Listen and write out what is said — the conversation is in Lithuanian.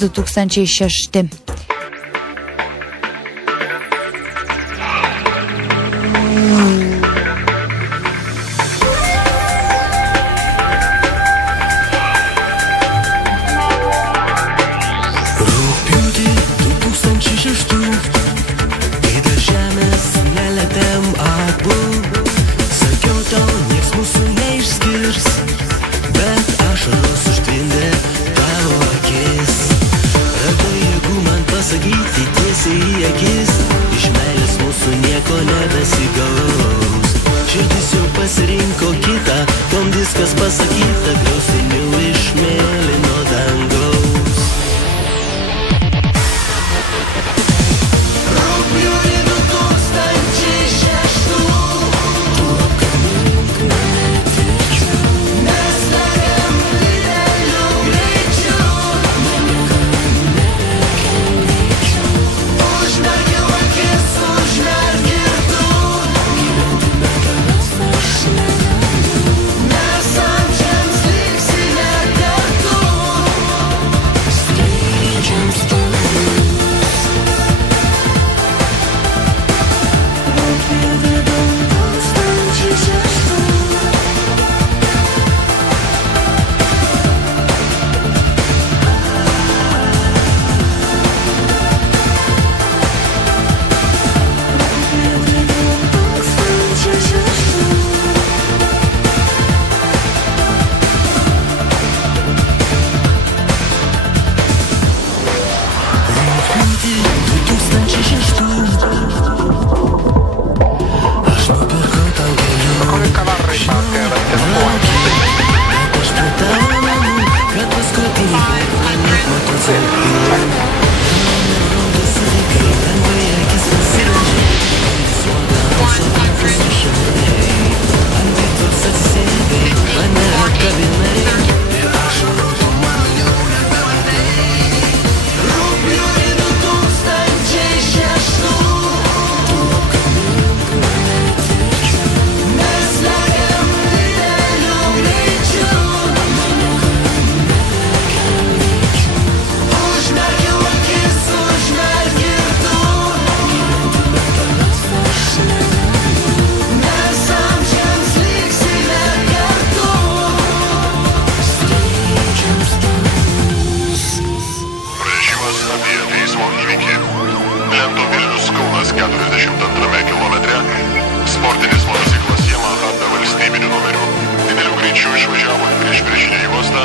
2006. Pasakyti tiesiai į akis, iš meilės mūsų nieko nebesigaus. Širdis jau pasirinko kitą, tom viskas pasakyta, griaustinių iš mėlyno dangaus. Rugpjūtį 2006, tu apkabink mane tvirčiau, mes darėm dideliu greičiu. Užmerkiau akis, užmerk ir tu, gyventi be tavęs aš negaliu. Mes amžiams liksime kartu, skleidžiam sparnus. Rugpjūtį 2006. Aš nupirkau tau gėlių, aš prie tavo namų, kad paskutinį kartą motociklų. Rodos sutikai, lengvai akis pasiražė, suodamos apakos sušaudai. Ant vietos atsisėdai, mane apkabinai, ir aš tu man jau nebematai. Rugpjūtį 2006. Lento Vilnius Kaunas 42 kilometre. Sportinis motociklas Yamaha be valstybinių numerių dideliu greičiu išvažiavo prieš priešinę juostą